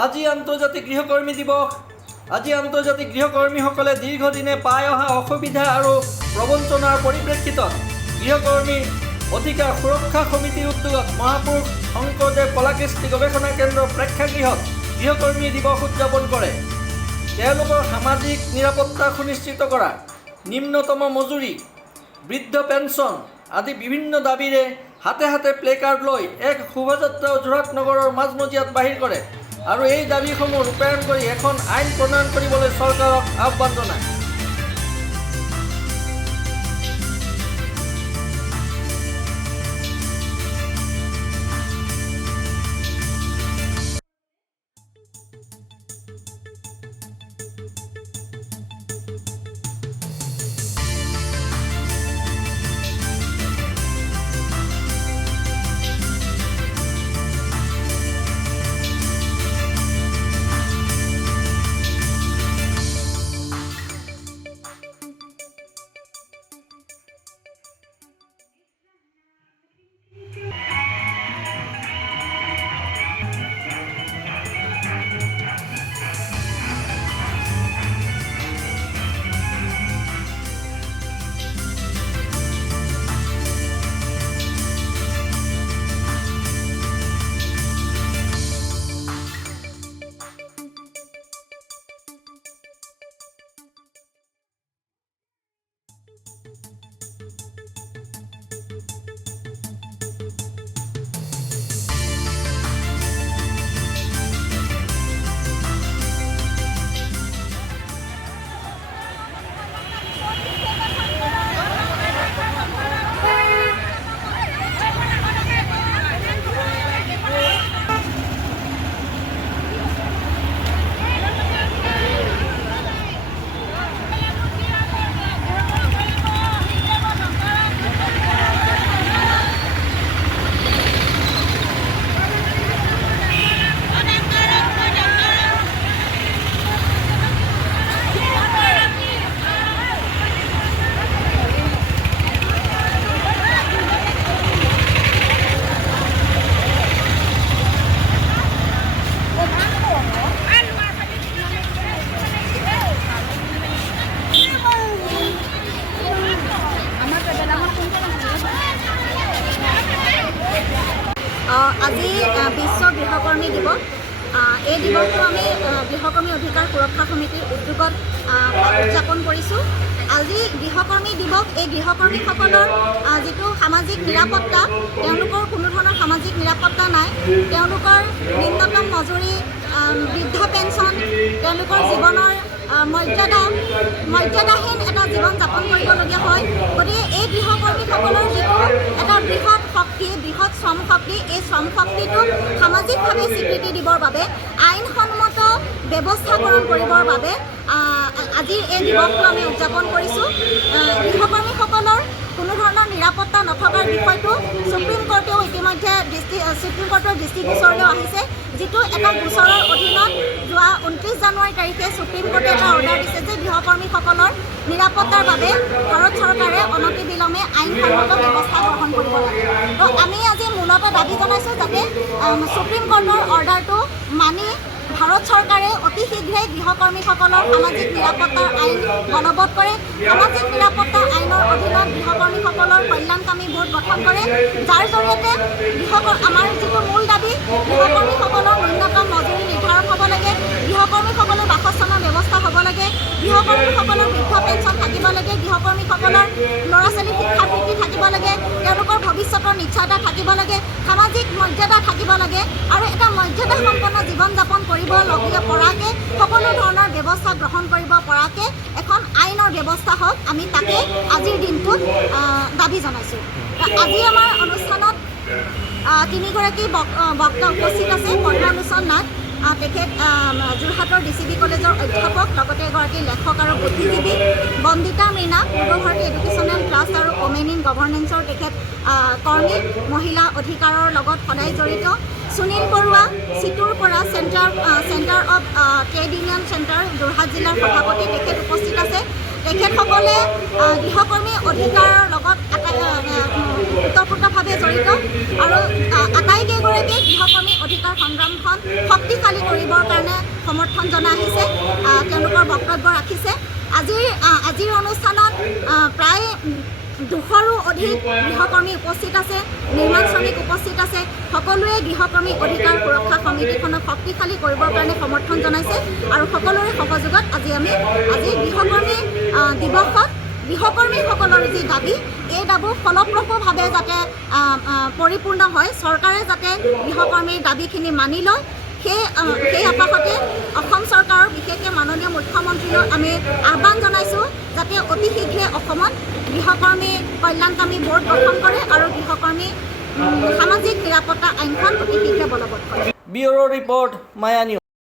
আজি আন্তৰ্জাতিক গৃহকৰ্মী দিৱস। আজি আন্তৰ্জাতিক গৃহকৰ্মীসকলে দীৰ্ঘদিনে পাই অহা অসুবিধা আৰু প্ৰবঞ্চনাৰ পৰিপ্ৰেক্ষিতত গৃহকৰ্মী অধিকাৰ সুৰক্ষা সমিতিৰ উদ্যোগত মহাপুৰুষ শংকৰদেৱ কলাকৃষ্টি গৱেষণা কেন্দ্ৰ প্ৰেক্ষাগৃহত গৃহকৰ্মী দিৱস উদযাপন কৰে। তেওঁলোকৰ সামাজিক নিৰাপত্তা সুনিশ্চিত কৰা, নিম্নতম মজুৰি, বৃদ্ধ পেঞ্চন আদি বিভিন্ন দাবীৰে হাতে হাতে প্লেকাৰ্ড লৈ এক শোভাযাত্ৰা যোৰহাট নগৰৰ মাজমজিয়াত বাহিৰ কৰে আৰু এই দাবীসমূহ ৰূপায়ণ কৰি এখন আইন প্ৰণয়ন কৰিবলৈ চৰকাৰক আহ্বান জনায়। আজি বিশ্ব গৃহকৰ্মী দিৱস। এই দিৱসটো আমি গৃহকৰ্মী অধিকাৰ সুৰক্ষা সমিতিৰ উদ্যোগত উদযাপন কৰিছোঁ। আজি গৃহকৰ্মী দিৱস। এই গৃহকৰ্মীসকলৰ যিটো সামাজিক নিৰাপত্তা, তেওঁলোকৰ কোনো ধৰণৰ সামাজিক নিৰাপত্তা নাই। তেওঁলোকৰ নিম্নতম মজুৰি, বৃদ্ধ পেঞ্চন, তেওঁলোকৰ জীৱনৰ মৰ্যাদাহীন এটা জীৱন যাপন কৰিবলগীয়া হয়। গতিকে এই গৃহকৰ্মীসকলৰ যিটো এটা বৃহৎ শক্তি, বৃহৎ শ্ৰম শক্তি, এই শ্ৰম শক্তিটোক সামাজিকভাৱে স্বীকৃতি দিবৰ বাবে, আইনসন্মত ব্যৱস্থাকৰণ কৰিবৰ বাবে আজি এই দিৱসটো আমি উদযাপন কৰিছোঁ। গৃহকৰ্মীসকলৰ কোনো ধৰণৰ নিৰাপত্তা নথকাৰ বিষয়টো সুপ্ৰিম কোৰ্টেও ইতিমধ্যে সুপ্ৰিম কোৰ্টৰ দৃষ্টিগোচৰলৈ আহিছে। যিটো এটা গোচৰৰ অধীনত যোৱা 29 জানুৱাৰী তাৰিখে সুপ্ৰিম কোৰ্টে এটা অৰ্ডাৰ দিছে যে গৃহকৰ্মীসকলৰ নিৰাপত্তাৰ বাবে ভাৰত চৰকাৰে অনতিবিলম্বে আইনসন্মত ব্যৱস্থা গ্ৰহণ কৰিব লাগে। তো আমি আজি মূলতঃ দাবী জনাইছোঁ যাতে সুপ্ৰিম কোৰ্টৰ অৰ্ডাৰটো মানি ভাৰত চৰকাৰে অতি শীঘ্ৰে গৃহকৰ্মীসকলৰ সামাজিক নিৰাপত্তাৰ আইন বলবৎ কৰে। সামাজিক নিৰাপত্তা আইনৰ অধীনত গৃহকৰ্মীসকলৰ কল্যাণকামী বোৰ্ড গঠন কৰে, যাৰ জৰিয়তে আমাৰ যিটো মূল দাবী, গৃহকৰ্মীসকলৰ ন্যূনতম মজুৰি নিৰ্ধাৰণ হ'ব লাগে, গৃহকৰ্মীসকলৰ বাসস্থানৰ ব্যৱস্থা হ'ব লাগে, গৃহকৰ্মীসকলৰ বৃদ্ধ পেঞ্চন থাকিব লাগে, গৃহকৰ্মীসকলৰ ল'ৰা ছোৱালী শিক্ষাবৃত্তি থাকিব লাগে, তেওঁলোকৰ ভৱিষ্যতৰ নিশ্চয়তা থাকিব লাগে, সামাজিক মৰ্যাদা থাকিব লাগে আৰু এটা মৰ্যাদাসম্পন্ন জীৱন যাপন কৰিব পৰাকৈ সকলো ধৰণৰ ব্যৱস্থা গ্ৰহণ কৰিব পৰাকৈ এখন আইনৰ ব্যৱস্থা হওক, আমি তাকে আজিৰ দিনটোত দাবী জনাইছোঁ। আজি আমাৰ অনুষ্ঠানত তিনিগৰাকী বক্তা উপস্থিত আছে। পদ্মলোচন নাথ, তেখেত যোৰহাটৰ DCB কলেজৰ অধ্যাপক, লগতে এগৰাকী লেখক আৰু বুদ্ধিজীৱী। বন্দিতা মীনা, পূৰ্ব ভাৰতীয় এডুকেশ্যনেল ট্ৰাষ্ট আৰু ওমেন ইন গভৰ্নেন্সৰ তেখেত কৰ্মী, মহিলা অধিকাৰৰ লগত সদায় জড়িত। সুনীল বৰুৱা, চিটুৰ পৰা centre of trade union centre Jorhat জিলাৰ সভাপতি, তেখেত উপস্থিত আছে। তেখেতসকলে গৃহকৰ্মী অধিকাৰৰ লগত ওতঃপ্ৰোতভাৱে জড়িত আৰু আটাইকেইগৰাকীয়ে গৃহকৰ্মী অধিকাৰ সংগ্ৰামখন শক্তিশালী কৰিবৰ কাৰণে সমৰ্থন জনাই আহিছে, তেওঁলোকৰ বক্তব্য ৰাখিছে। আজিৰ অনুষ্ঠানত প্ৰায় 200ৰো অধিক গৃহকৰ্মী উপস্থিত আছে, নিৰ্মাণ শ্ৰমিক উপস্থিত আছে। সকলোৱে গৃহকৰ্মী অধিকাৰ সুৰক্ষা সমিতিখনক শক্তিশালী কৰিবৰ কাৰণে সমৰ্থন জনাইছে আৰু সকলোৰে সহযোগত আজি গৃহকৰ্মী দিৱসত গৃহকৰ্মীসকলৰ যি দাবী, এই দাবী ফলপ্ৰসূভাৱে যাতে পৰিপূৰ্ণ হয়, চৰকাৰে যাতে গৃহকৰ্মীৰ দাবীখিনি মানি লয়, সেই আপাহতে অসম চৰকাৰৰ বিশেষকৈ মাননীয় মুখ্যমন্ত্ৰীলৈ আমি আহ্বান জনাইছোঁ যাতে অতি শীঘ্ৰে অসমত গৃহকৰ্মী কল্যাণকামী বৰ্ড গঠন কৰে আৰু গৃহকৰ্মী সামাজিক নিৰাপত্তা আইনখন অতি শীঘ্ৰে বলবৎ কৰে। ব্যুৰো ৰিপৰ্ট, মায়া নিউজ।